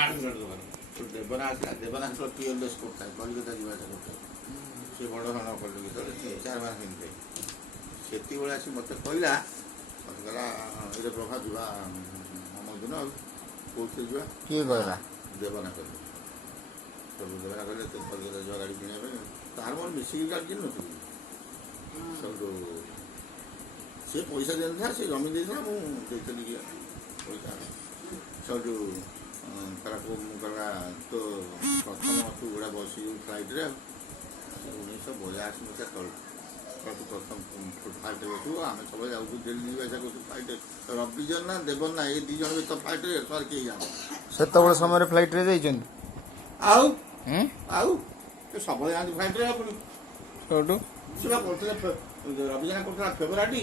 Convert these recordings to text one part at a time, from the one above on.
ଦେବନା ଆସିଲା ଦେବନା ପିଓରଲେସ୍ କରୁଥାଏ କଲିକତା ଯିବା ଆସିବା କରୁଥାଏ ସେ ବଡ଼ ହଣ କଲେ ଯେତେବେଳେ 4 ମାସ ପିନ୍ଧିଥାଏ ସେତିକିବେଳେ ଆସି ମୋତେ କହିଲା କହିଲା ଏଇଟା ପ୍ରଭା ଯିବା ଆମ ଦିନ ଆଉ କେଉଁଥିରେ ଯିବା କିଏ କହିଲା ଦେବନା କହିଲେ ସବୁ ଦେବନା କହିଲେ ତ କଲିକତା ଯିବା ଗାଡ଼ି କିଣିବା ପାଇଁ ତାର ମୋର ମିଶିକି ଗାଡ଼ି କିଣୁନଥିଲି ସବୁ ସେ ପଇସା ଦେଇନଥିଲା ସେ ଜମି ଦେଇଥିଲା ମୁଁ ଦେଇଥିଲି କି ପଇସା ସବୁ ତାର କହିଲା ତ ପ୍ରଥମ ତୁ ଗୁଡ଼ା ବସିଯିବୁ ଫ୍ଲାଇଟ୍ରେ 1982 ମସିହା ତଳକୁ ତୁ ପ୍ରଥମ ଫ୍ଲାଇଟ୍ରେ ବସିବୁ ଆମେ ସବୁବେଳେ ଯାଉଛୁ ଡେଲି ଯିବା ଆସିବା କରୁଛୁ ଫ୍ଲାଇଟ୍ରେ ରବିଜନ ନା ଦେବନ ନା ଏ 2 ଜଣ ବି ତ ଫ୍ଲାଇଟ୍ରେ ସର କେହି ଯାଆନ୍ତି ସେତେବେଳେ ସମୟରେ ଫ୍ଲାଇଟ୍ରେ ଯାଇଛନ୍ତି ଆଉ ସବୁବେଳେ ଯାଆନ୍ତି ଫ୍ଲାଇଟ୍ରେ ଆପଣ ସେଉଠୁ ସେ ବା କରୁଥିଲେ ରବିଜନା କରୁଥିଲା ଫେବରାଟି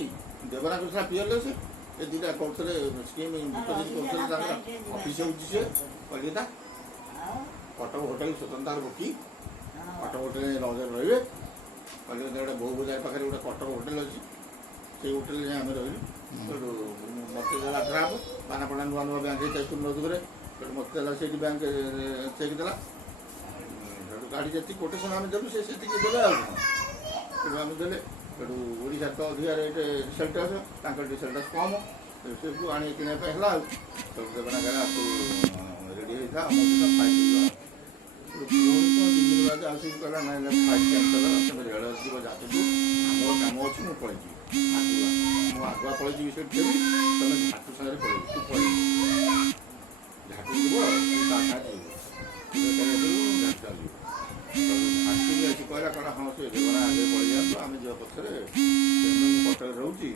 ଦେବନା କରୁଥିଲା ପିଓରଲେସ୍ ଏ ଦୁଇଟା କରୁଥିଲେ ସ୍କିମ୍ କରୁଥିଲେ ତାଙ୍କର ଅଫିସ୍ ହେଉଛି ସେ କଲିକତା କଟକ ହୋଟେଲ ସ୍ୱତନ୍ତ୍ର ବୁକିଂ କଟକ ହୋଟେଲରେ ଲଜରେ ରହିବେ କଲିକତା ଗୋଟେ ବହୁ ବଜାର ପାଖରେ ଗୋଟେ କଟକ ହୋଟେଲ ଅଛି ସେଇ ହୋଟେଲରେ ଯାଇ ଆମେ ରହିଲୁ ସେଠୁ ମୋତେ ଦେଲା ଡ୍ରାଫ୍ ବାନାପଡ଼ା ନୂଆ ନୂଆ ବ୍ୟାଙ୍କ ହେଇଥାଏ ନଦୀରେ ସେଠୁ ମୋତେ ଦେଲା ସେଇଠି ବ୍ୟାଙ୍କ ଚେକ୍ ଦେଲା ସେଠୁ ଗାଡ଼ି ଯେତିକି କୋଟେସନ୍ ଆମେ ଦେଲୁ ସେ ସେତିକି ଦେଲେ ଆଉ ସେଠୁ ଆମେ ଦେଲେ ସେଠୁ ଓଡ଼ିଶାରେ ତ ଅଧିକା ରେଟ୍ ସେଲ୍ଟସ୍ ତାଙ୍କର ଟିକେ ସେଲ୍ଟସ୍ କମ୍ ସେଠୁ ଆଣିକି କିଣିବା ପାଇଁ ହେଲା ଆଉ ସବୁ ଦେବନା ଗାଡ଼ି ତୁ ରେଡ଼ି ହେଇଥା ଆମ ଦିନ ଫ୍ଲାଇଟ୍ ଯିବା ପୁଣି କ'ଣ 2 ଦିନ ବାଦ ଆସିକି କହିଲା ନାଇଁ ନା ଫ୍ଲାଇଟ୍ କ୍ୟାନ୍ସଲ୍ ହେଲା ତମେ ରେଳ ଯିବ ଯାଜପୁର ଆମର କାମ ଅଛି ମୁଁ ପଳେଇଯିବି ଆଗୁଆ ମୁଁ ଆଗୁଆ ପଳେଇଯିବି ସେଠି ଦେବି ତମେ ଝାଟୁ ସାଙ୍ଗରେ ପଳେଇବି ତୁ ପଳେଇବି ଝାଟୁ ଯିବ ତୁ ତା ଯିବୁ ଝାଟୁ ଯିବ ଆସିକି ଆସି କହିଲା କ'ଣ ହଁ ସେ ଦେବନା ଆଗରେ ପଳେଇ ଯାଆନ୍ତୁ ଆମେ ଯିବା ପଛରେ ମୁଁ କଟକରେ ରହୁଛି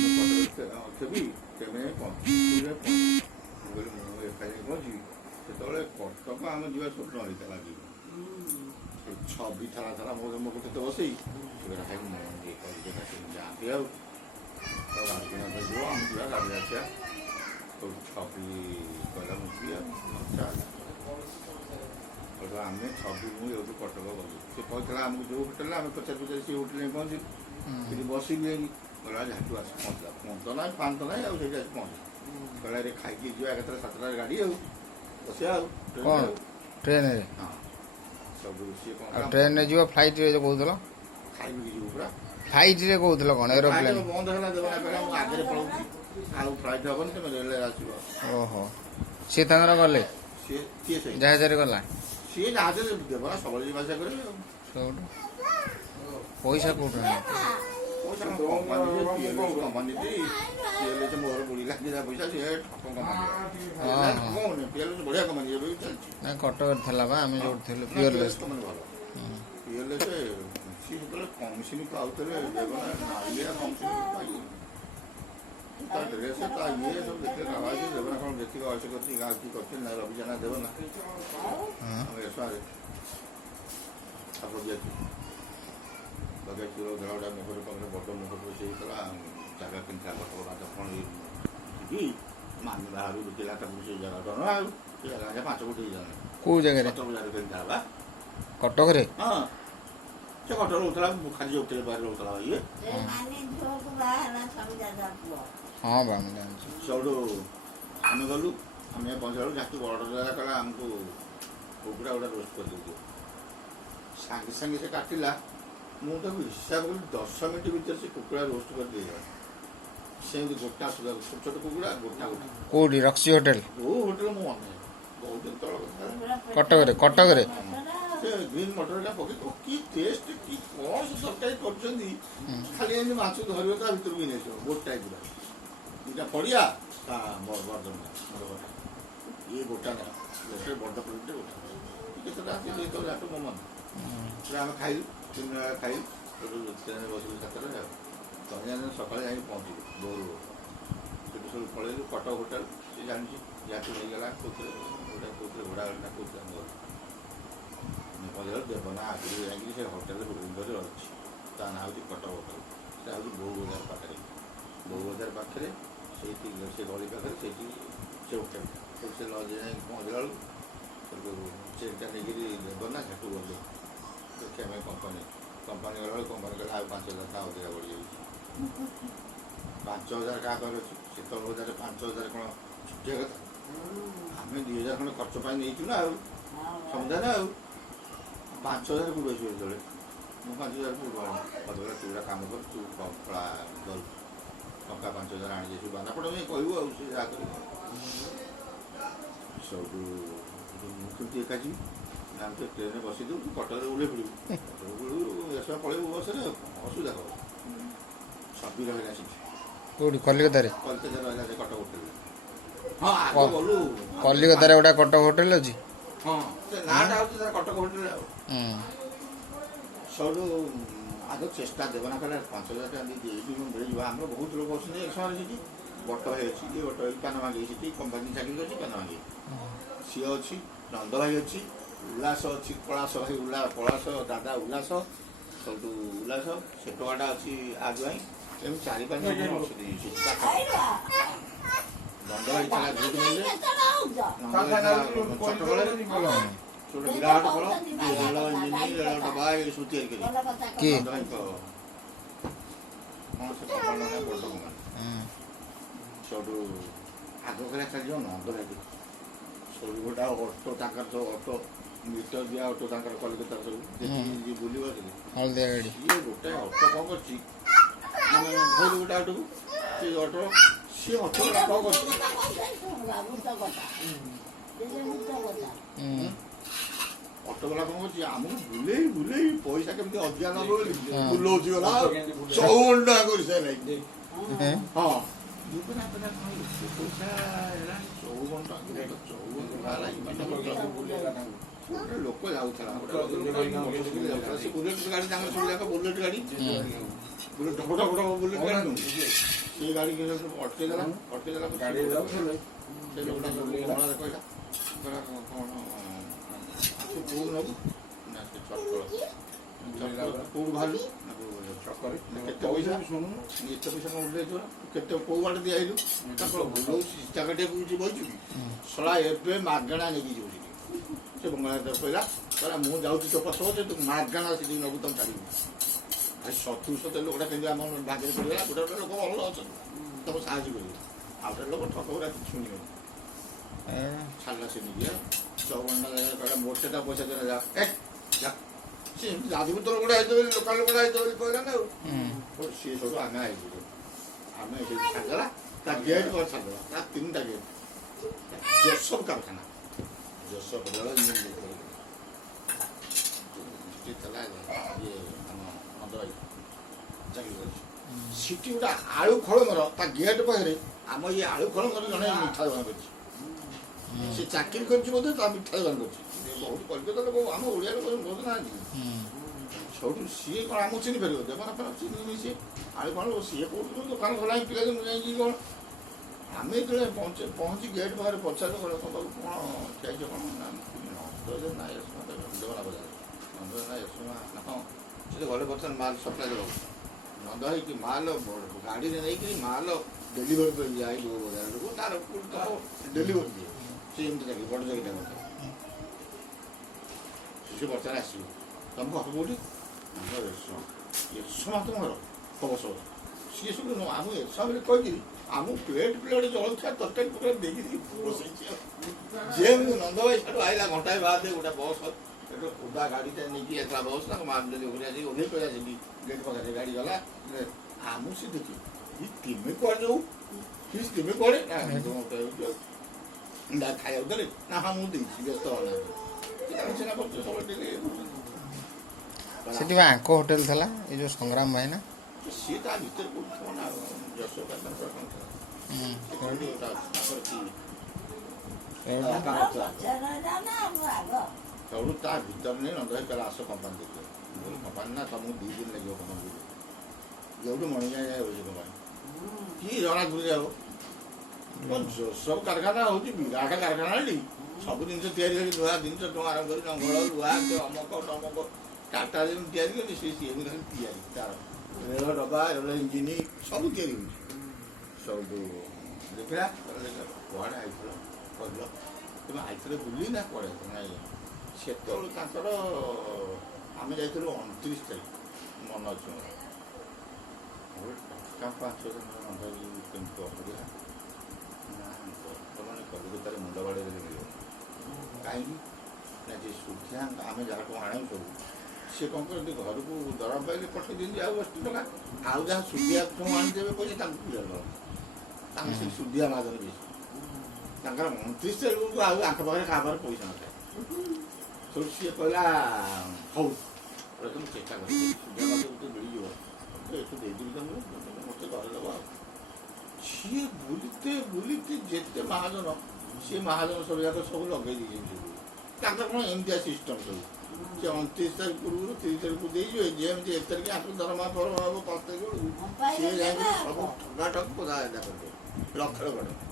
ମୁଁ କଟକରେ ଥିବି ତେମେ ପହଞ୍ଚିବେ ମୁଁ କହିଲି ମୁଁ ଏଫଆଇଆର୍ ପହଞ୍ଚିବି ସେତେବେଳେ କଟକ ଆମେ ଯିବା ସ୍ୱପ୍ନ ହେଇଥିଲା ଲାଗିବ ଛବି ଥିଲା ମୋ କେତେ ବସେଇ ସେ କଲିକତା ଯାଆନ୍ତି ଆଉ ରାଜନାଥ ଯିବ ଆମେ ଯିବା ଗାଡ଼ି ଆସିବା ସବୁ ଛବି କହିଲା ମୁଁ ଯିବି ଆଉ ଆମେ ଛବି ମୁଁ ଏଇଠୁ କଟକ ଗଲୁ ସେ କହିଥିଲା ଆମକୁ ଯେଉଁ ହୋଟେଲରେ ଆମେ ପଚାରି ସେ ହୋଟେଲରେ ପହଞ୍ଚିବୁ ସେଠି ବସିବି ଯାଇକି କହିଲା ଝାଟୁ ଆସି ପହଞ୍ଚିଲା ଫୋନ୍ ତ ନାହିଁ ଫାନ୍ ତ ନାହିଁ ଆଉ ସେଇଠି ଆସି ପହଞ୍ଚିଲା କହିଲା ରେ ଖାଇକି ଯିବା ଏକାଥରେ 7ଟାରେ ଗାଡ଼ି ଆଉ ବସିବା ଆଉ ଟ୍ରେନରେ ହଁ ସବୁ ସିଏ କ'ଣ ଟ୍ରେନରେ ଯିବ ଫ୍ଲାଇଟ୍ରେ କହୁଥିଲ ଖାଇବିକି ଯିବୁ ପୁରା ଫ୍ଲାଇଟ୍ରେ କହୁଥିଲ କ'ଣ ଏରୋପ୍ଲେନ୍ ବନ୍ଦ ହେଲା ଦେବନା କହିଲା ମୁଁ ଆଗରେ ପଳାଉଛି ଆଉ ଫ୍ଲାଇଟ୍ ହେବନି ତମେ ରେଳରେ ଆସିବ ଓହୋ ସିଏ ତାଙ୍କର ଗଲେ ସିଏ କିଏ ସେ ଜାହାଜରେ ଗଲା ସିଏ ଜାହାଜରେ ଦେବନା ସବୁବେଳେ ଯିବା ଆସିବା କରିବେ ଆଉ ସେଉଠୁ ପଇସା କୋଉଠୁ କମ୍ପାନୀଟି ମୋର ବୁଡ଼ିଲା ଯାହା ପଇସା ସିଏ ଠକ କମ୍ପାନୀ ବଢ଼ିଆ କମ୍ପାନୀ ଏବେ ବି ଚାଲିଛି ନାଇଁ କଟକରେ ଥିଲା ବା ଆମେ ଯୋଉଠି ଥିଲୁ ପିଓରଲେସ୍ କମ୍ପାନୀ ଭଲ ପିଓରଲେସ୍ ସିଏ ଯେତେବେଳେ କମିଶନ ପାଉଥିଲେ ଦେବନା ନାଲିଆ କମିଶନ ପାଇଲେ ତା ଡ୍ରେସ୍ ତା ଇଏ ସବୁ ଦେଖିଲେ ଆବାଜ ଦେବନା କ'ଣ ଯେତିକି ଆବଶ୍ୟକ ଅଛି ଗାଁ କି କରିଛି ନା ରବିଜନା ଦେବନା ଆମେ ଏସଆରେ ଲଗେଇଛୁ ଦେହଟା ମୁହଁରେ ପାଖରେ ବଡ଼ ମୁହଁରେ ବସି ହେଇଥିଲା ଜାଗା କିଣିଥିଲା କଟକ ରାଜା କ'ଣ ମାନି ବାହାରୁ ଲୁଚିଲା ତାକୁ ସେ ଜାଗାଟା ଆଉ ସେ ଜାଗା 5 କୋଟି ହେଇଯାଏ କୋଉ ଜାଗାରେ କଟକ ଜାଗାରେ କିଣିଥିଲା ବା କଟକରେ ହଁ ସେ କଟକ ରହୁଥିଲା ଖାଲି ହୋଟେଲ ବାହାରେ ରହୁଥିଲା ଇଏ ହଁ ବା ମୁଁ ଜାଣିଛି ସବୁଠୁ ଆମେ ଗଲୁ ଆମେ ପହଞ୍ଚିଲା ବେଳକୁ ଯାହାକୁ ଅର୍ଡ଼ର ଦେଲା କହିଲା ଆମକୁ କୁକୁଡ଼ା ଗୁଡ଼ା ରୋଷ୍ଟ କରିଦେଉଛୁ ସାଙ୍ଗେ ସାଙ୍ଗେ ସେ କାଟିଲା ମୁଁ ତାକୁ ହିସାବ କଲି 10 ମିନିଟ୍ ଭିତରେ ସେ କୁକୁଡ଼ା ରୋଷ୍ଟ କରି ଦେଇଗଲା ସେମିତି ଗୋଟା ସୁଧା ଛୋଟ ଛୋଟ କୁକୁଡ଼ା ଗୋଟା କୋଉଠି ରକ୍ସି ହୋଟେଲ କୋଉ ହୋଟେଲ ମୁଁ ମନେ ବହୁତ ଦିନ ତଳ କଥା କଟକରେ ସେ ଗ୍ରୀନ୍ ମଟରଟା ପକେଇ କି ଟେଷ୍ଟ କି କ'ଣ ସେ ତରକାରୀ କରୁଛନ୍ତି ଖାଲି ଏମିତି ମାଛ ଧରିବ ତା ଭିତରକୁ ନେଇଯିବ ବୋଟ ଟାଇପ୍ର ଦୁଇଟା ପଡ଼ିଆ ତା ବର୍ଦ୍ଧନା ଇଏ ଗୋଟା ନା ଗୋଟେ ବଡ଼ ପ୍ଲେଟ୍ରେ ଗୋଟା କେତେଟା ଅଛି ଦେଇଥିବ ଯାକୁ ମୋ ମନେ ପୁରା ଆମେ ଖାଇଲୁ 3 ବେଳା ଖାଇଲୁ ଟ୍ରେନରେ ବସିଲୁ 7ଟାରେ ଆଉ ତମେ ସକାଳେ ଯାଇକି ପହଞ୍ଚିଲୁ ଭୋରୁ ସେଠୁ ସବୁ ପଳେଇଲୁ କଟକ ହୋଟେଲ ସେ ଜାଣିଛି ଯାହାକୁ ନେଇଗଲା କୋଉଥିରେ ଘୋଡ଼ା ଗାଡ଼ିଟା କୋଉଥିରେ ଆମେ ଗଲୁ ପହଞ୍ଚିଲା ଦେବନା ଆଗରୁ ଯାଇକି ସେ ହୋଟେଲ ଭୁବନେଶ୍ୱରରେ ଅଛି ତା ନାଁ ହେଉଛି କଟକ ହୋଟେଲ ସେଟା ହେଉଛି ବୋଉ ବଜାର ପାଖରେ ସେଇଠି ସେ ଗଳି ପାଖରେ ସେଇଠି ସେ ହୋଟେଲ ସେ ଲଜ୍ ଯାଇକି ପହଞ୍ଚିଲା ବେଳକୁ ଚେକ୍ଟା ନେଇକିରି ଦେବନା ଝାଟୁ ଗଲେ ଦେଖିବା ପାଇଁ କମ୍ପାନୀ ଗଲାବେଳକୁ କମ୍ପାନୀ କହିଲା ଆଉ 5,000 ଟଙ୍କା ଅଧିକା ବଢ଼ିଯାଇଛି 5,000 କାହା ପାଖରେ ଅଛି ଶୀତଳ ବଜାରରେ 5,000 କ'ଣ ଛୁଟିଆ କଥା ଆମେ 2000 ଖଣ୍ଡେ ଖର୍ଚ୍ଚ ପାଇଁ ନେଇଛୁ ନା ଆଉ ସମୁଦାୟ ଆଉ 5000 କୋଉଠୁ ଆସିବ ଯେତେବେଳେ ମୁଁ 5000 କୋଉଠୁ ଆଣି ଅଧବେଳେ ତୁ ଗୋଟେ କାମ କର ତୁ କପଡ଼ା ଦଉ ଟଙ୍କା 5000 ଆଣି ଯାଇଛୁ ବାନ୍ଧାପଟ ପାଇଁ କହିବୁ ଆଉ ସେ ଯାହା କରିବ ସବୁଠୁ ମୁଁ କେମିତି ଏକା ଯିବି ଆମେ ତ ଟ୍ରେନରେ ବସିଦେବୁ ତୁ କଟକରେ ଓହ୍ଲେଇ ପଡ଼ିବୁ ଏସବୁ ପଳେଇବୁ ବସରେ ଆଉ କ'ଣ ଅସୁବିଧା ହେବ ସବି ରହିଲା ସେଠି କୋଉଠି କଲିକତାରେ କଲିକତା ରହିଲା ସେ କଟକ ହୋଟେଲରେ ହଁ ଆଗ ଗଲୁ କଲିକତାରେ ଗୋଟେ କଟକ ହୋଟେଲ ଅଛି ହଁ ସେ ନାଁଟା ହେଉଛି ତାର କଟକ ହୋଟେଲ ଆଉ ସବୁଠୁ ଆଗ ଚେଷ୍ଟା ଦେବନା କଲେ 5000 ଟଙ୍କା ଦେଇଛି ଏଇଠି ମିଳିଯିବ ଆମର ବହୁତ ଲୋକ ଅଛନ୍ତି ଏ ସମୟରେ ସେଠି ବଟ ଭାଇ ଅଛି ଇଏ ବଟ ଭାଇ ପାନ ଭାଙ୍ଗି ସେଠି କମ୍ପାନୀ ଚାକିରି କରିଛି ପାନ ଭାଙ୍ଗି ସିଏ ଅଛି ନନ୍ଦ ଭାଇ ଅଛି ଉଲ୍ଲାସ ଅଛି କଳାସ ଭାଇ କଳାସ ଦାଦା ଉଲ୍ଲାସ ସବୁଠୁ ଉଲ୍ଲାସ ସେ ଟଙ୍କାଟା ଅଛି ଆଗୁଆଇଁ ଏମିତି 4-5 ଜଣ ଅଛନ୍ତି ସେଠି ନନ୍ଦ ଭାଇ ଥିଲା ବହୁତ ନେଲେ ଛୋଟବେଳେ छोटे विराट फल रेल इंजिन रेल डब्बा ये सब तैयारी करी की कौन से कपाल ना बड़ कमान छोटू आगो करे चल नंद भाई सोरी गोटा ऑटो ताकर जो ऑटो मीटर दिया ऑटो ताकर कलकत्ता सब देखि बुलिबा के हल्दिया गाड़ी ये गोटे ऑटो कौन करची माने भइल गोटा ऑटो से ऑटो कौन करची ଅଟୋ ବାଲା କଣ କରୁଛି ଆମକୁ ବୁଲେଇ ପଇସା କେମିତି ଅଧିକା ନବ ବୋଲି ବୁଲଉଛି ଗଲା 54 ଟଙ୍କା କରିছে ନାଇଁ ହଁ ପଇସା ହେଲାଣି 54 ଟଙ୍କା ଲୋକ ଯାଉଥିଲା ସେ ବୁଲେଟ ଗାଡି ତାଙ୍କର ସବୁ ଯାକ ବୁଲେଟ ଗାଡି ବୁଲେଟ ଗାଡି ସେ ଗାଡି ଅଟକେଇ ଦେଲା ସେ ଲୋକଟା କହିଲା କଣ କୋଉ ନବୁ ନା ସେ ଛକଳ କୋଉ ଭାଲୁ ଛକରେ କେତେ ପଇସା ଶୁଣୁ ଏତେ ପଇସା କଣ ଉଠେଇଛୁ କେତେ କୋଉ ବାଟେ ଦିଆଇଲୁ ତାଙ୍କର ବୁଲଉଛି ଜାଗାଟେ ବୁଝି ବଇଛୁ କି ଶଳା ଏବେ ମାଗଣା ନେଇକି ଯିବୁ ସେଠି ସେ ବଙ୍ଗଳା କହିଲା ମୁଁ ଯାଉଛି ତୋ ପଛ ତୁ ମାଗଣା ସେଠି ନବୁ ତମ ଛାଡ଼ିବୁ ଆଉ 70 ଲୋକଟା କେମିତି ଆମ ଭାଗରେ ପଡ଼ିଗଲା ଗୋଟେ ଲୋକ ଭଲ ଅଛନ୍ତି ତମକୁ ସାହାଯ୍ୟ କରିବେ ଆଉ ଗୋଟେ ଲୋକ ଠକ ଗୁଡ଼ା କିଛି ଶୁଣିବ ଛାଡ଼ିଲା ସେ ନିଜେ 54 ଜାଗାରେ କହିଲା ମୋଟେଟା ପଇସା ଦେଲା ଯା ସେ ଏମିତି ଯାଦୁପୁର ତୋର ଗୋଟେ ହେଇଥିବ ବୋଲି ଲୋକାଲ ଲୋକଟା ହେଇଥିବ ବୋଲି କହିଲା ନା ଆଉ ସିଏ ସବୁ ଆମେ ଆଇଛୁ ଆମେ ଏଠି ଛାଡ଼ିଦେଲା ତା ଗେଟ୍ ପରେ ଛାଡ଼ିଦେଲା ତା 3ଟା ଗେଟ୍ ଜୋସବ କାରଖାନା ଜୋସବ ରେଳ ଇଞ୍ଜିନ ଥିଲା ଇଏ ଆମ ନନ୍ଦ ଭାଇ ଚାକିରି କରିଛି ସେଠି ଗୋଟେ ଆଳୁ ଖଳମର ତା ଗେଟ୍ ପାଖରେ ଆମ ଇଏ ଆଳୁ ଖଳମର ଜଣେ ମିଠା ଦୋକାନ କରିଛି ସେ ଚାକିରି କରିଛି ବୋଧେ ତା ମିଠା ଦୋକାନ କରିଛି ବହୁତ କଲିକତା ଲୋକ ଆମ ଓଡ଼ିଆ ଲୋକ ବହୁତ ନାହାନ୍ତି ସବୁଠୁ ସିଏ କ'ଣ ଆମକୁ ଚିହ୍ନି ପାରିବ ଦେବନା ଫେର ଚିହ୍ନି ସିଏ ଆଳୁ କ'ଣ ସିଏ କୋଉଠୁ ଦୋକାନ ଖୋଲା ହେଇ ପିଲା ମୁଁ ଯାଇକି କ'ଣ ଆମେ ଯେତେବେଳେ ପହଞ୍ଚି ଗେଟ୍ ପାଖରେ ପଚାରିଲୁ ଘର କ'ଣ ଖିଆଇଛ କ'ଣ ଦେବନା ବଜାର ନନ୍ଦନା ୟଶମା ନା କ'ଣ ସେ ଗଲେ ବର୍ତ୍ତମାନ ମାଲ ସପ୍ଲାଏ ଦେବାକୁ ନନ୍ଦ ହେଇକି ମାଲ ଗାଡ଼ିରେ ନେଇକିରି ମାଲ ଡେଲିଭରି କରି ଯାଇବୁ ବଜାରକୁ ତାର ଡେଲିଭରି ଦିଏ ସେ ଏମିତି ଚାକିରି ବଡ଼ ଚାକିରିଟା କରିଥାଏ ସେ ବର୍ତ୍ତମାନ ଆସିବ ତମ ଘର କୋଉଠି ୟଶମା ତମ ଘର ଖବର ସିଏ ସବୁ ଆମକୁ ଏସବୁରେ କହିକିରି ଆମକୁ ପ୍ଲେଟ୍ ଜଳଖିଆ ତରକାରୀ ଫରକାରୀ ଦେଇକିରି ବସେଇଛି ଯେମିତି ନନ୍ଦ ଭାଇ ସେଠୁ ଆଇଲା ଘଣ୍ଟାଏ ବାଦ ଗୋଟେ ବସ୍ ଓଦା ଗାଡ଼ିଟା ନେଇକି ଏକା ବସ୍ ତାଙ୍କ ମାମୁଲି ଓହ୍ଲେଇ ପଡ଼ିଲା ସେଠି ଗେଟ୍ ପାଖରେ ଗାଡ଼ି ଗଲା ଆମକୁ ସେ ଦେଖି ତିମେ କୁଆଡ଼େ ଯାଉ ତିମେ କୁଆଡ଼େ ନା ଖାଇବାକୁ ଦେଲେ ନା ହଁ ମୁଁ ଦେଇଛି ବ୍ୟସ୍ତ ସେଠି ଆଙ୍କ ହୋଟେଲ ଥିଲା ଏ ଯୋଉ ସଂଗ୍ରାମ ଭାଇ ନା ସିଏ ତା ଭିତରେ କୋଉଠି ଥିବ ନା ଯଶୋଦା ସବୁଠୁ ତା ଭିତରେ ନେଇ ନନ୍ଦ ଭାଇ କହିଲା ଆସ କମ୍ପାନୀ ଦେଖିବ କମ୍ପାନୀ ନା ତମକୁ 2 ଦିନ ଲାଗିବ କମ୍ପାନୀ ଯୋଉଠୁ ମଣିଜା ଯାଏ ସେ କମ୍ପାନୀ କି ଜଣା ଦୂରେ ହବ ସବୁ କାରଖାନା ହଉଛି ବିରାଟ କାରଖାନା ଏଠି ସବୁ ଜିନିଷ ତିଆରି କରି ନୂଆ ଜିନିଷ ଟଙ୍କା ଆରମ୍ଭ କରି ଜଙ୍ଗଲ ଲୁହା ଅମକ ଟମକ ଟାଟା ଯେମିତି ତିଆରି କରି ସିଏ ଖାଲି ତିଆରି ତାର ରେଳ ଡବା ରେଳ ଇଞ୍ଜିନ ସବୁ ତିଆରି ହେଉଛି ସବୁ ଦେଖିଲା କୁଆଡ଼େ ଆଇଥିଲ କହିଲ ତୁମେ ଆଇଥିଲେ ବୁଲି ନା କୁଆଡ଼େ ନାଇଁ ସେତେବେଳେ ତାଙ୍କର ଆମେ ଯାଇଥିଲୁ 29 ତାରିଖ ମନ ଅଛି ମୋର ଟଙ୍କା 5,000 କେମିତି କରିବା ବର୍ତ୍ତମାନ କଲିକତାରେ ମୁଣ୍ଡ ବାଡ଼େଇରେ ମିଳିବ କାହିଁକି ନା ଯେ ସୁଧିଆ ଆମେ ଯାହାକୁ ଆଣୁ ସବୁ ସେ କ'ଣ କରନ୍ତି ଘରକୁ ଦରମା ପାଇଲେ ପଠେଇ ଦିଅନ୍ତି ଆଉ 80 ଟଙ୍କା ଆଉ ଯାହା ସୁଧିଆ ସବୁ ଆଣିଦେବେ ପଇସା ତାଙ୍କୁ କ୍ଲିୟର କର ତାଙ୍କ ସେ ସୁଧିଆ ମାଦନ ବେଶୀ ତାଙ୍କର 29 ତାରିଖକୁ ଆଉ ଆଙ୍କ ପାଖରେ କାହା ପାଖରେ ପଇସା ନଥାଏ ସେଠୁ ସିଏ କହିଲା ହଉ ତମେ ଚେଷ୍ଟା କରିବି ସୁଧିଆ ମାଦକୁ ତ ମିଳିଯିବ ଏଠୁ ଦେଇଦେବି ତମକୁ ମୋତେ ଘରେ ଦେବ ଆଉ ସିଏ ବୁଲିତେ ଯେତେ ମହାଜନ ସିଏ ମହାଜନ ସବୁ ଯାକ ସବୁ ଲଗେଇ ଦେଇଛନ୍ତି ତାଙ୍କର କ'ଣ ଏମିତିଆ ସିଷ୍ଟମ୍ ସବୁ ସେ 29 ତାରିଖ ପୂର୍ବରୁ 30 ତାରିଖକୁ ଦେଇଯିବେ ଯେମିତି 1 ତାରିଖ ଆଙ୍କୁ ଦରମା ଫରମା ହେବ 5 ତାରିଖ ବେଳକୁ ସିଏ ଯାଇକି ସବୁ ଠଗାଠକ ପଦା ଆଦାୟ କରିଦେବେ ଲକ୍ଷ ଲକ୍ଷ ଟଙ୍କା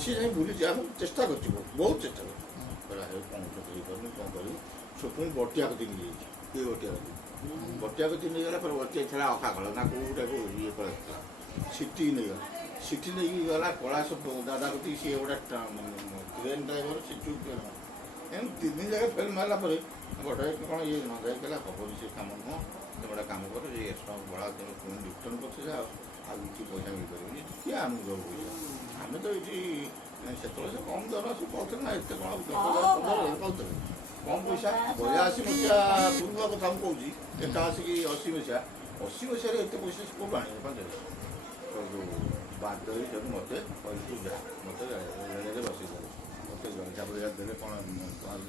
ସିଏ ଯାଇ ବୁଲିଛି ଆମେ ଚେଷ୍ଟା କରୁଛୁ ବହୁତ ଚେଷ୍ଟା କରୁଛୁ କହିଲା ହେ କ'ଣ ହେଇପାରୁନି କ'ଣ କରିବି ପୁଣି ବଟିଆ କତିକି ଯାଇଛି କିଏ ବଟିଆ କତିକି ନେଇଗଲା ପରେ ବଟିଆ ଥିଲା ଅଖାକଳ ନା କେଉଁଟାକୁ ଇଏ କରିଥିଲା ସିଟି ନେଇଗଲା ସିଟି ନେଇକି ଗଲା କଳାସ ଦାଦା କତିକି ସିଏ ଗୋଟେ ଟ୍ରେନ୍ ଡ୍ରାଇଭର ସିଟି ଏମିତି 3 ଦିନ ଜାଗା ଫେଲ୍ ମାରିଲା ପରେ ଗୋଟେ କ'ଣ ଇଏ ନଯାଇ କହିଲା ହେବନି ସେ କାମ ନୁହଁ ତମେ ଗୋଟେ କାମ କର ଯେ ଏସବୁ ବଳା ତମେ ପୁଣି ରିଟର୍ଣ୍ଣ କରୁଛ ଯାଅ ଆଉ କିଛି ପଇସା ମିଳିପାରିବନି କିଏ ଆମକୁ ଦେବ ପଇସା ଆମେ ତ ଏଇଠି ସେତେବେଳେ ସେ କମ୍ ଦର ସବୁ ପାଉଥିଲେ ନା ଏତେ କ'ଣ 10,000 ପାଉଥିଲେ କମ୍ ପଇସା 82 ମସିହା ପୂର୍ବ କଥା ମୁଁ କହୁଛି 81 କି 80 ମସିହା 80 ମସିହାରେ ଏତେ ପଇସା କୋଉଠୁ ଆଣିବେ 5,000 ସବୁ ବାଧ୍ୟ ହୋଇ ସେଠୁ ମୋତେ କହିଲି ତୁ ଯା ମୋତେ ରେଳରେ ବସେଇଦେଲେ ମୋତେ ଜଳଖିଆ ପଇସା ଦେଲେ କ'ଣ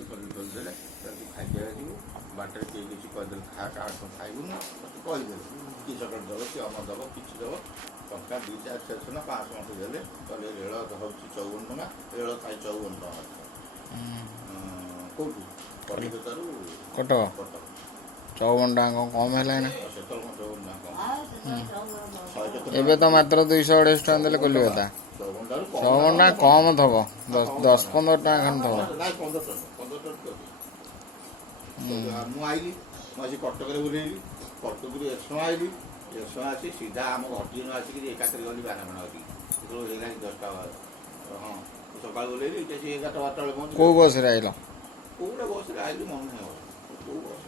କରିଦେଲେ ତୁ ଖାଇକି ଯିବୁ ବାଟରେ କିଏ କିଛି କହିଦେଲେ କାହାଠୁ ଖାଇବୁନି ମୋତେ କହିଦେଲେ କିଏ ଚକଟ ଦେବ କିଏ ଅମର ଦେବ କିଛି ଦେବ ଟଙ୍କା 2-4 ଷ୍ଟେସନ 500 ମୋତେ ଦେଲେ କହିଲେ ରେଳ ହେଉଛି 54 ଟଙ୍କା ରେଳ ଥାଏ 54 ଟଙ୍କା କେଉଁଠୁ କଲିକତାରୁ କଟକ 54 ଟଙ୍କା କମ୍ ହେଲା ନା ସେତେବେଳେ କ'ଣ 54 ଟଙ୍କା ଏବେ ତ ମାତ୍ର 228 ଟଙ୍କା ଦେଲେ କଲିକତା 54 ଟଙ୍କା କମ୍ ଥବ 10-15 ଟଙ୍କା ଖଣ୍ଡେ ଥବ ମୁଁ ଆଇଲି ମୁଁ ଆସି କଟକରେ ବୁଲେଇଲି କଟକରୁ ଏରସମା ଆଇଲି ଏରସମା ଆସି ସିଧା ଆମ ଘଟିନୁ ଆସିକି ଏକାଥରେ ଗଲି ବାନାମଣା ଅଛି ସେତେବେଳେ ହେଇଗଲାଣି 10ଟା ହଁ ସକାଳୁ ବୁଲେଇଲି ସେ 11-12 ବେଳେ ପହଞ୍ଚିଲି କୋଉ ବସ୍ରେ ଆଇଲ କୋଉଟା ବସ୍ରେ ଆଇଲି ମନେ ନାହିଁ କୋଉ ବସ୍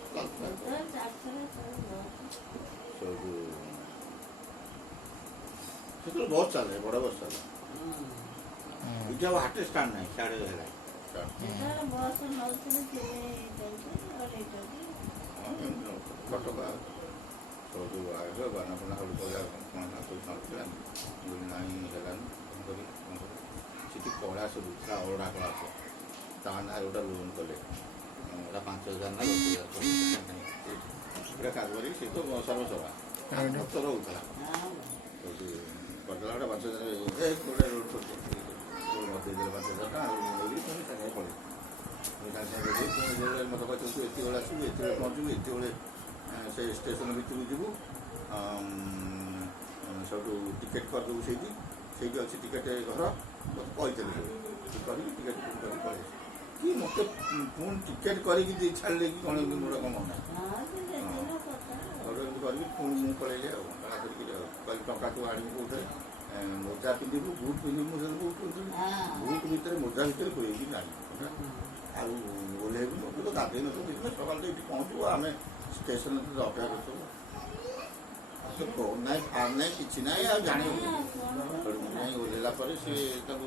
ସେତେବେଳେ ବସ୍ ଚାଲେ ବଡ଼ ବସ୍ ଚାଲେ ଏଠି ଆଉ ହାଟରେ ଷ୍ଟାଣ୍ଡ ନାହିଁ ସାଡ଼େ ହେଲା କଟକ ସବୁ ଆଗ ବାନାପଣା ହଳୁ କହିଲା ପଇସା ନାହିଁ ହେଲାନି ସେଠି କଳାସ ଦୁଥିଲା ଅରଡ଼ା କଳାସ ତା ନାଁରେ ଗୋଟେ ଲୋନ୍ କଲେ 5,000 ନା 10,000 ପୁରା କାରବାରୀ ସେ ତ ସର୍ବସଭା ଖର୍ଚ୍ଚ ରହୁଥିଲା କରିଦେଲା ଗୋଟେ 5,000 ଗୋଟେ ରୋଡ଼ ମୋତେ ଦେଲେ 5,000 ଟଙ୍କା ଆଉ ନେଇକି ପୁଣି ସାଙ୍ଗେ ପଳେଇ ମୋତେ କହିଛନ୍ତି ତୁ ଏତେବେଳେ ଆସିବୁ ଏତେବେଳେ ପହଞ୍ଚିବୁ ଏତେବେଳେ ସେ ଷ୍ଟେସନ ଭିତରକୁ ଯିବୁ ସବୁଠୁ ଟିକେଟ୍ କରିଦେବୁ ସେଇଠି ଅଛି ଟିକେଟ୍ ଘର ମୋତେ କହିଥିଲେ ସବୁ କରିକି ଟିକେଟ୍ କରିକି ପଳେଇ କି ମୋତେ ପୁଣି ଟିକେଟ୍ କରିକି ଛାଡ଼ିଲେ କି କ'ଣ ଏମିତି ମୋର କ'ଣ ମନା ଏମିତି କରିକି ପୁଣି ମୁଁ ପଳେଇଲି ଆଉ କାଣା କରିକି କହିଲି ଟଙ୍କା ତୁ ଆଣିବୁ କୋଉଠି ମୋଜା ପିନ୍ଧିବୁ ବୁଟ୍ ପିନ୍ଧିବୁ ମୁଁ ସେଠି ବୁଟ୍ ପିନ୍ଧିବି ବୁଟ୍ ଭିତରେ ମୋଜା ଭିତରେ ପୁରେଇକି ନାହିଁ ଆଉ ଓହ୍ଲେଇବୁ ତୁ ତ ଗାଧେଇ ନଥିବୁ କିଛି ନାହିଁ ସକାଳ ତ ଏଠି ପହଞ୍ଚିବୁ ଆମେ ଷ୍ଟେସନରେ ତ ଅପେକ୍ଷା କରୁଥିବୁ ଫୋନ୍ ନାହିଁ ଫାନ୍ ନାହିଁ କିଛି ନାହିଁ ଆଉ ଜାଣିବୁ ଯାଇ ଓହ୍ଲେଇଲା ପରେ ସେ ତାକୁ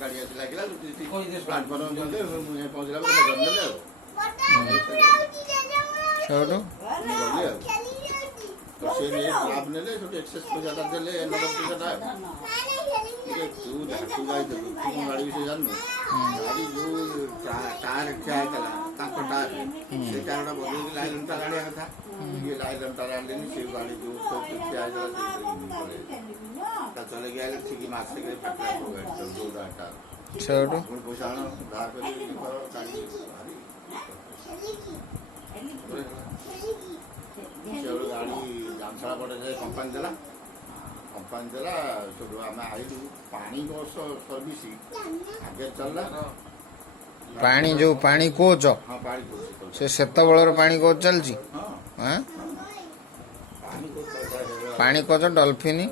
ଗାଡ଼ି ଆସି ଲାଗିଲା ପ୍ଲାଟଫର୍ମ ଦେଲେ ମୁଁ ଯାଇ ପହଞ୍ଚିଲା ପରେ ମଜା ନେଲେ ଆଉ ଗଲି ଆଉ ସେ ଲାଭ ନେଲେ ସେଠୁ ଏକ୍ସେସ୍ ପଇସାଟା ଦେଲେ ନଗଦ ପଇସାଟା ତୁ ଯାଇଥିଲୁ ତୁ ମୋ ଗାଡ଼ି ବିଷୟ ଜାଣିନୁ ଗାଡ଼ି ଯେଉଁ ଟାୟାର ଠିଆ ହେଇଥିଲା ତାଙ୍କ ଟାୟାର ସେ ଟାୟାରଟା ବଦଳେଇକି ଲାଇଲନ୍ ଟାୟାର ଆଣିବା କଥା ଇଏ ଲାଇଲନ୍ ଟାୟାର ଆଣିଲେନି ସେ ଗାଡ଼ି ଯେଉଁ ଠିଆ ହେଇଥିଲା ତା ଚଲେଇକି ଆଇଲେ ଠିକ୍ ମାସରେ ଫାଟିଲା ଯେଉଁ ଟାୟାର ପୁଣି ପଇସା ଆଣ ଧାର କରି ଗାଡ଼ି ସେଭଳି ଗାଡ଼ି ଜାମଶାଳା ପଟେ ଯାଇ କମ୍ପାନୀ ଦେଲା ସେଠୁ ଆମେ ଆଇଲୁ ପାଣି ବସ ସର୍ଭିସ ଆଗେ ଚାଲିଲା ପାଣି ଯୋଉ ପାଣି କୋଚ ହଁ ପାଣି କୋଚ ସେ ସେତେବେଳର ପାଣି କୋଚ ଚାଲିଛି ପାଣି କୋଚ ଡଲଫିନ୍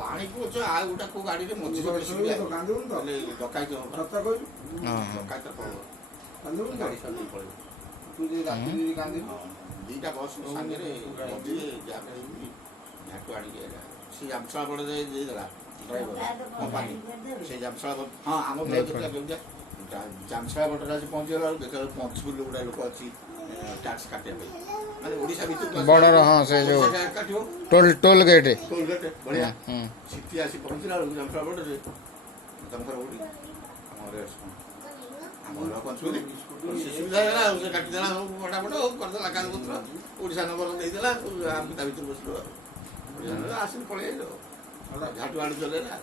ପାଣି କୋଚ ଆଉ ଗୋଟା କୋଉ ଗାଡ଼ିରେ ମଝିରେ ଡକାଇତ ଗାଡ଼ି ସାରିଦେଇ ପଳେଇବ ଦିଟା ବସ୍ ସାଙ୍ଗରେ ମଝିରେ ଝାଟୁ ଆଣିକି ସେ ଜାମଶାଳା ପଟେ ଦେଇଦେଲା ଡ୍ରାଇଭର କମ୍ପାନୀ ସେ ଜାମଶାଳା ହଁ ଆମ ବେଳ ଦେଖିଲା କେମିତିଆ ଜାମଶାଳା ପଟରେ ଆସି ପହଞ୍ଚିଗଲା ବେଳକୁ ଦେଖିଲା ବେଳକୁ ପଞ୍ଚପୁର ଗୁଡ଼ାଏ ଲୋକ ଅଛି ଟ୍ୟାକ୍ସ କାଟିବା ପାଇଁ ମାନେ ଓଡ଼ିଶା ଭିତରକୁ ବଡ଼ର ହଁ ସେ ଯୋଉ କାଟିବ ଟୋଲ ଗେଟ୍ ଟୋଲ୍ ଗେଟ୍ ବଢ଼ିଆ ସିଟି ଆସି ପହଞ୍ଚିଲା ବେଳକୁ ଜାମଶାଳା ପଟରେ ତମଙ୍କର କୋଉଠି ଆମର ଆମର ପଞ୍ଚପୁରୀ ସେ ସୁବିଧା ହେଇଗଲା ଆଉ ସେ କାଟିଦେଲା ସବୁ ଫଟାଫଟ ଆଉ କରିଦେଲା କାଗଜପତ୍ର ଓଡ଼ିଶା ନମ୍ବର ଦେଇଦେଲା ଆମେ ତା ଭିତରେ ବସିଲୁ ଆଉ ଓଡ଼ିଶା ନମ୍ବର ଆସିକି ପଳେଇ ଆଇଲୁ ଝାଟୁ ଆଡ଼ୁ ଚଲେଇଲା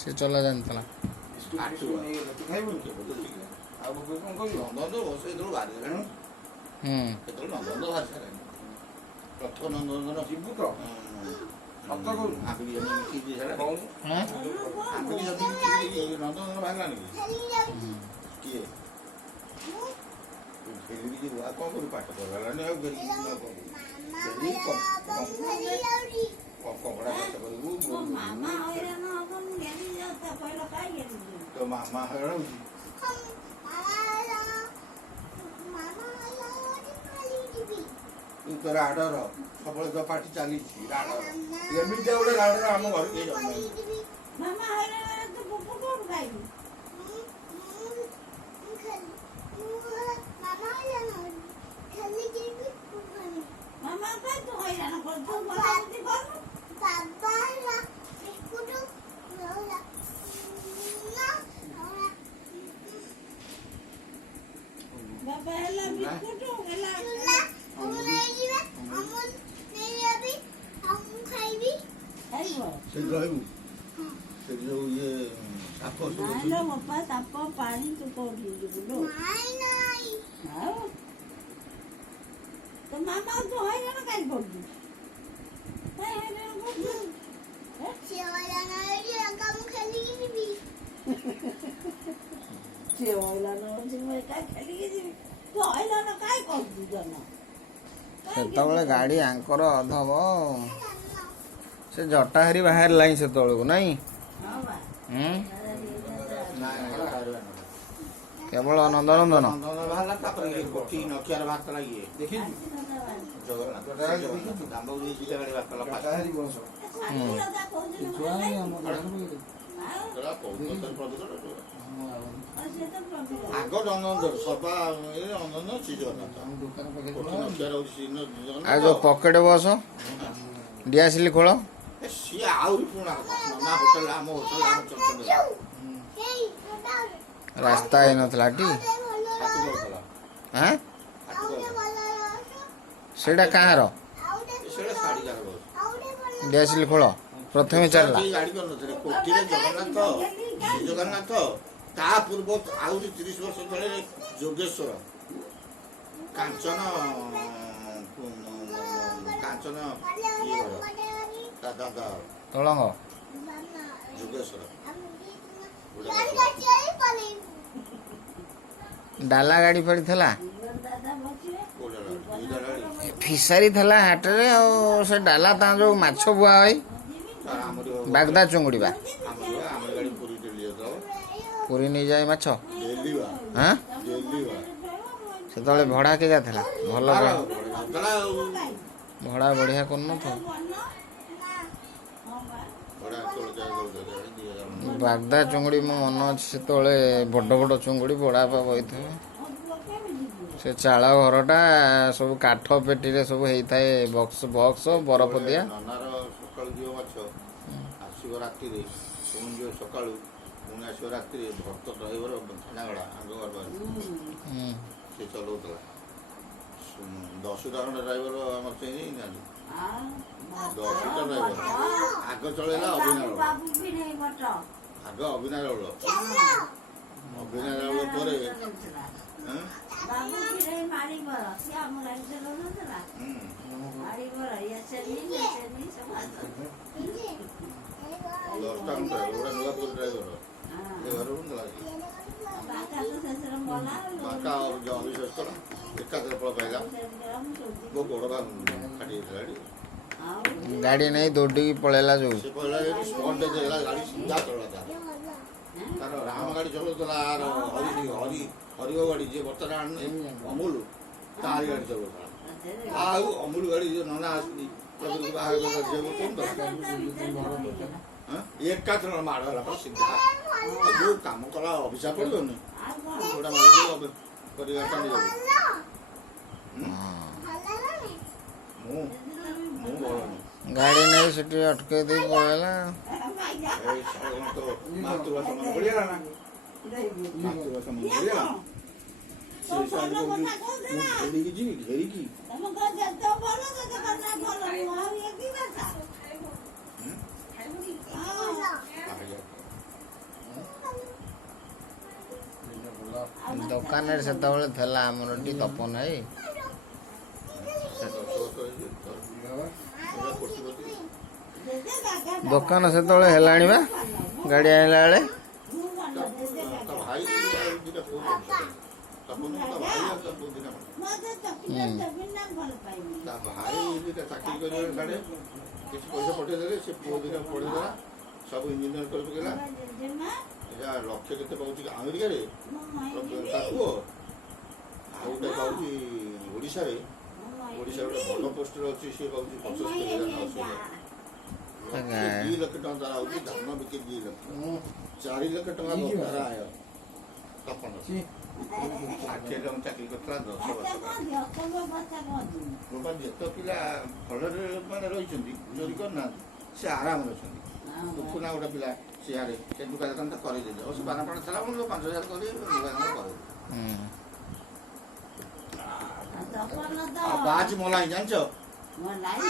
ସେ ଚଲା ଜାଣିଥିଲା। ଆଉ କଣ କହିବି ନନ୍ଦନ ବସ ଏତେବେଳୁ ବାହାରି ଗଲାଣି ସେତେବେଳେ ନନ୍ଦନ ବାହାରି ସାରିଲାଣି ପ୍ରଥମ ନନ୍ଦନ ଯିବୁ ତ ଆମ୍ବିକି ଜମି ଆମ୍ବିକି ଜମି ନନ୍ଦନ ବାହାରିଲାଣି କିଏ ଫେରିକି ଯିବୁ ଆଉ କଣ କରିବୁ ପାଠ ପଢ଼ିଲାଣି ଆଉ ଫେରିକି କଙ୍କଡ଼ା ଚାଷ କରିବୁ ତୋ ମାମା ହଇରାଣ ହଉଛି ତୋର ରାଡ଼ର ସବୁବେଳେ ତୋ ପାଟି ଚାଲିଛି ରାଡ଼ର ଏମିତିଆ ଗୋଟେ ରାଡ଼ର ଆମ ଘରେ କେହି ଜନ୍ମ ସେଠି ରହିବୁ ସେଠି ଯୋଉ ଇଏ ସାପ ସାପ ପାଣି ତୁ କୋଉଠି ଯିବୁ ତ ମାମା ତୁ ହଇରାଣ କାହିଁ କରୁଛୁ ସେତେବେଳେ ଗାଡ଼ି ଆଙ୍କର ଅଧବ ସେ ଜଟାହାରି ବାହାରିଲାଣି ସେତେବେଳକୁ ନାଇଁ କେବଳ ନନ୍ଦନନ୍ଦନ ବାହାରିଲା ତାପରେ ଗୋଟି ନଖିଆର ବାହାରିଥିଲା ଇଏ ଦେଖିଛୁ ଜଗନ୍ନାଥ ଦାମ୍ବକୁ ଦେଇ ଦୁଇଟା ଗାଡ଼ି ଆଗ ନନ୍ଦନ ସଭା ନନ୍ଦନ ଶ୍ରୀ ଜଗନ୍ନାଥ ନଖିଆର ହଉଛି ଆଉ ଯୋଉ ପକେଟ ବସ ଡିଆସିଲି ଖୋଳ ସିଏ ଆହୁରି ପୁରୁଣା ନା ହୋଟେଲ ଆମ ହୋଟେଲ ଆମ ଚଞ୍ଚଳ ରାସ୍ତା ହେଇନଥିଲା ଟି ସେଇଟା କାହାର ଡିଆସିଲି ଖୋଳ ପ୍ରଥମେ ଚାଲିଲା ଗାଡ଼ି କରିନଥିଲେ କୋଠିରେ ଜଗନ୍ନାଥ ତା ପୂର୍ବ ଆହୁରି 30 ବର୍ଷ ତଳେ ଯୋଗେଶ୍ୱର କାଞ୍ଚନ ତଳଙ୍ଗ ଯୋଗେଶ୍ୱର ଡାଲା ଗାଡ଼ି ପଡ଼ିଥିଲା ଫିସାରୀ ଥିଲା ହାଟରେ ଆଉ ସେ ଡାଲା ତା ଯୋଉ ମାଛ ବୁଆ ହୁଏ ବାଗଦା ଚୁଙ୍ଗୁଡ଼ି ବା ପୁରୀ ନେଇଯାଏ ମାଛ ହଁ ସେତେବେଳେ ଭଡ଼ା କେଜା ଥିଲା ଭଲ ଭଡ଼ା ବଢ଼ିଆ କରୁନଥିବ ବାଗଦା ଚୁଙ୍ଗୁଡ଼ି ମୋ ମନ ଅଛି ସେତେବେଳେ ବଡ଼ ବଡ଼ ଚୁଙ୍ଗୁଡ଼ି ବଡ଼ାପା ବଇଥିବ ସେ ଚାଳ ଘରଟା ସବୁ କାଠ ପେଟିରେ ସବୁ ହେଇଥାଏ ବକ୍ସ ବରଫ ଦିଆ ସକାଳୁ ଯିବ ମାଛ ଆସିବ ରାତିରେ ପୁଣି ଯିବ ସକାଳୁ ପୁଣି ଆସିବ ରାତିରେ ଭକ୍ତ ଡ୍ରାଇଭର ଥାନାଗଡ଼ା ଆଗ ସେ ଚଲାଉଥିଲା 10ଟା ଖଣ୍ଡେ ଡ୍ରାଇଭର ଆମର ଚେଞ୍ଜ ହେଇନାହାନ୍ତି 10ଟା ଡ୍ରାଇଭର ଆଗ ଚଳେଇଲା ଅଭିନୟ ଆଗ ଅଭିନୟ ରାଉଳ ପରେ ନୂଆପୁର ଡ୍ରାଇଭର ଏ ଘର ବାଙ୍କା ଅବିଶ୍ୱାସ କଲା ଏକାଥରେ ଫଳ ପାଇଲା ମୋ ଗୋଡ଼ ବା ଫାଟି ଯାଇଥିଲା ଗାଡ଼ି ନେଇ ଦୌଡ଼ିକି ପଳେଇଲା ଯୋଉ ସେ ପଳେଇଲା ସ୍ପଟରେ ଦେଲା ଗାଡ଼ି ସିଧା ଚଳା ତାର ରାମ ଗାଡ଼ି ଚଲାଉଥିଲା ଆର ହରିବ ଗାଡ଼ି ଯିଏ ବର୍ତ୍ତମାନ ଆଣୁନି ଅମୁଲ ତାରି ଗାଡ଼ି ଚଲାଉଥିଲା ଆଉ ଅମୁଲ ଗାଡ଼ି ଯୋଉ ନନା ଆସୁଛି ପ୍ରକୃତି ବାହାର କଥା ଝିଅକୁ କଣ ଦରକାର ଏକାଥର ମାଡ଼ ହେଲା ପରେ ସିଧା ଯୋଉ କାମ କଲା ଅଭିଶାପ ପଡ଼ିବନି ଯୋଉଟା ମାରିକି ପରିବାରଟା ନେଇଯାଉ ମୁଁ ମୁଁ ଭଲ ନୁହେଁ ଗାଡ଼ି ନେଇ ସେଠି ଅଟକେଇ ଦେଇ ପଳେଇଲା। ଏଇ ସାଧାରଣତ ମାତୃଭାଷା ମନେ ପଡ଼ିଗଲା ନା ମାତୃଭାଷା ମନେ ପଡ଼ିଗଲା ସେ ହିସାବରେ କହୁଛି ମୁଁ ଘେରିକି ଯିବି ଘେରିକି ଦୋକାନରେ ସେତେବେଳେ ଥିଲା ଆମର ଏଠି ତପନ ଭାଇ। ଦୋକାନ ସେତେବେଳେ ହେଲାଣି ବା ଗାଡ଼ି ଆଣିଲା ବେଳେ। ତା ଭାଇ ଦିଟା ପୁଅ ତପନ ତା ଭାଇ ଆଉ ତା ପୁଅ ଦିଟା ତା ଭାଇ ଦିଟା ଚାକିରି କରିବା ସାଡ଼େ କିଛି ପଇସା ପଠେଇଦେଲେ ସେ ପୁଅ ଦିଟା ପଢ଼େଇଦେଲା ସବୁ ଇଞ୍ଜିନିୟର କରି ପକେଇଲା ଏଇଟା ଲକ୍ଷ୍ୟ କେତେ ପାଉଛି ଆମେରିକାରେ ତା ପୁଅ ଆଉ ଗୋଟେ ପାଉଛି ଓଡ଼ିଶାରେ ଗୋଟେ ଭଲ ପୋଷ୍ଟରେ ଅଛି ସିଏ ପାଉଛି 75,000 2 ଲକ୍ଷ ଟଙ୍କା ତାର ହଉଛି ଧାନ ବିକି 2 ଲକ୍ଷ 4 ଲକ୍ଷ ଟଙ୍କା ତାର ଆୟ ତପନ 60 ଟଙ୍କା ଚାକିରି କରିଥିଲା 10 ବର୍ଷ ଯେତ ପିଲା ଭଲରେ ମାନେ ରହିଛନ୍ତି ଚୋରି କରିନାହାନ୍ତି ସେ ଆରାମରେ ଅଛନ୍ତି ଦୁଃଖ ନା ଗୋଟେ ପିଲା ସିଆଡ଼େ ସେ ଦୁକା ଦୋକାନ କରେଇଦେଲେ ଆଉ ସେ ବାରପାଟ ଥିଲା 5,000 କରି ଦୋକାନ କରେଇଦେଲେ ଆଉ ବାଜି ମଲାଇ ଜାଣିଛ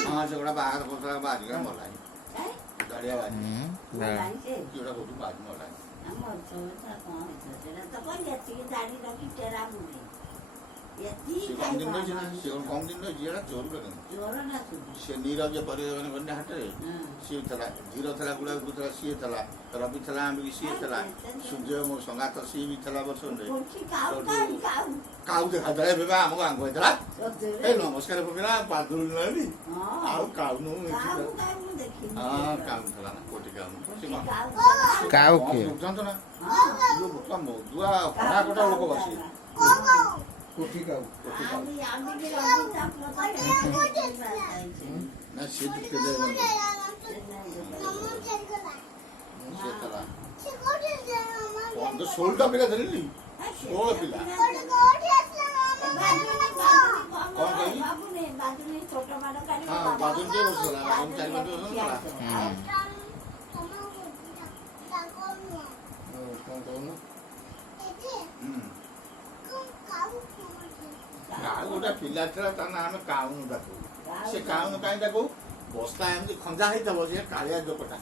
ହଁ ସେଗୁଡ଼ା ବାହାଘର କରୁଥିଲା ବାଜିଗଲା ମଲାଇ ଗାଡ଼ିଆ ବାଜି କିଟା କହୁଛୁ ବାଜି ମଲାଇ ସେ କମ ଦିନ ରହିଛି ନା ସେ କଣ କମ ଦିନ ରହିଛି ଏଇଟା ଚୋର ସେ ନିରଜ ପରିବହନ ଗଣ୍ଡା ହାଟରେ ସିଏ ଥିଲା ଧୀର ଥିଲା ଗୁଡ଼ାକୁ ଥିଲା ସିଏ ଥିଲା ରବି ଥିଲା ଆମ୍ବିକି ସିଏ ଥିଲା ସୂର୍ଯ୍ୟ ମୋ ସଙ୍ଗାତ ସିଏ ବି ଥିଲା ବର୍ଷରେ କାଉ ଦେଖାଥିଲା ଏବେ ବା ଆମ ଗାଁକୁ ହେଇଥିଲା ଏଇ ନମସ୍କାର ପକେଇଲା ପାଦୁଳି ନେଲି ଆଉ କାଉ ନୁ ହଁ କାଉ ଥିଲା ନା କୋଟି କାଉ କାଉ କିଏ ବୁଝନ୍ତୁ ନା ଯୋଉ ମଧୁଆ ହଣା କଟା ଲୋକ ବସି କୋଠି କାଉ ନା ସେ ଟିକେ ସେ 16ଟା ପିଲା ଧରିଲି 16 ପିଲା କଣ କହିଲି ହଁ ବାଦୁନ ଟିକେ ବସିଥିଲା ବାଦୁନ 4-5 ବର୍ଷ ଥିଲା କଣ କହୁନ ଆଉ ଗୋଟେ ପିଲା ଥିଲା ତା ନା ଆମେ କାଉନୁ ଡାକୁ ସେ କାଉନୁ କାହିଁ ଡାକୁ ବସ୍ତା ଏମିତି ଖଞ୍ଜା ହେଇଥିବ ସେ କାଳିଆ ଜୋକଟା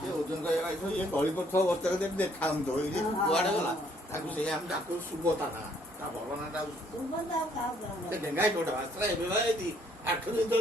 ସେ ଓଜନ କରିବା ଇଏ ଗଳି ପଡ଼ିଥିବ ବସ୍ତା ଦେଖାଉଥିବ ଏଇ କୁଆଡ଼େ ଗଲା ତାକୁ ସେଇ ଆମେ ଡାକୁ ସୁଭତା ନା ତା ଭଲ ନାଟା ସେ ଡେଙ୍ଗା ଗୋଟେ ବାସ୍ତା ଏବେ ବା 8 ଦିନ